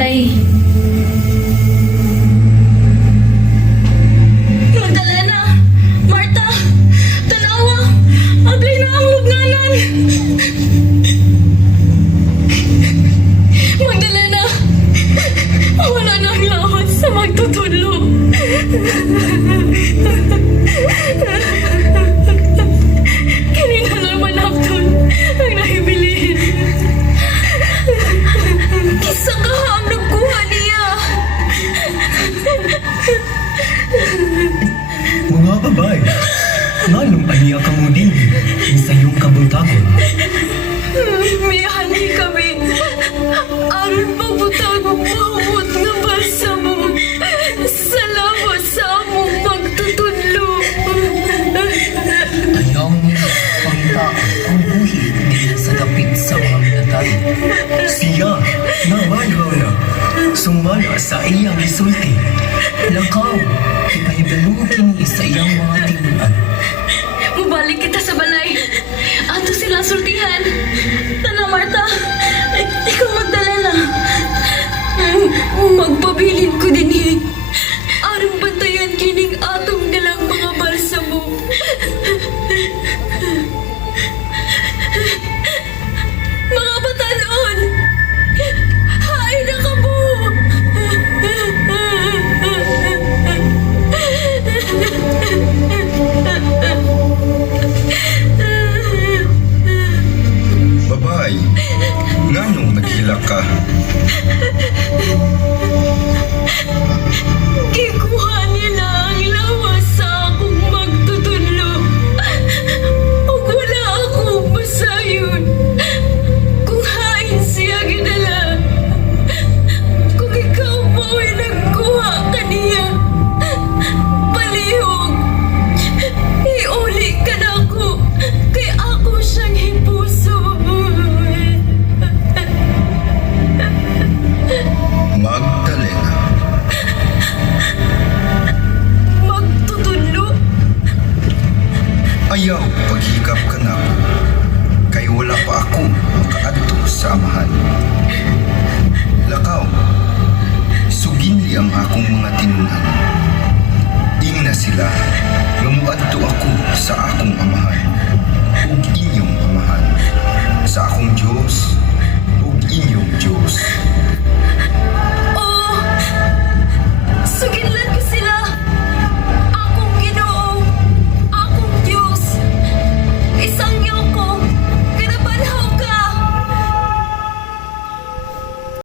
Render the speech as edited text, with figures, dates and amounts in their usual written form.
bantay. Magdalena! Marta! Tanawa! Aglay na ang lubnganan! Magdalena! Wala na ang lawas sa magtutudlo. Kanina naman Abdul ang nahibilin. Kisa ka ang nagkuha niya. Mga babae, nganong aniya ka mo din sa iyong kabuntagon? May hani kami. Aron pagbutang ang mahumot nga basa mo. Salamat sa among pagtutudlo. Ayaw niya pangita ang buhi nila sa dapit sa mga minatay. Siya, namanhaw na, sumala sa iyang isulti. Lakaw, ipahibalo kini sa iyang mga tinunan. Mubalik kita sa balay. Ato sila sultihan. Tana, Marta. Ikaw Magdalena. Magpabilin ko din aron bantayan kining atong dalang mga balsamo. Mga batanon! Hay na ka mo! Babae, nganong naghilak ka? Gikuha nila ang lawas sa akong magtutudlo. Ug wala akong masayon. Kung hain siya gidala. Kung ikaw mo'y nagkuha kaniya. Palihog. Iuli ka na ako. Kay ako siyang hipuso. Magdalena, Magtutudlo? ayaw paghikap ka na ako, kay wala pa ako makaadto sa amahan. Lakaw, suginli ang akong mga tinunan. Ingna sila, lumuadto ako sa akong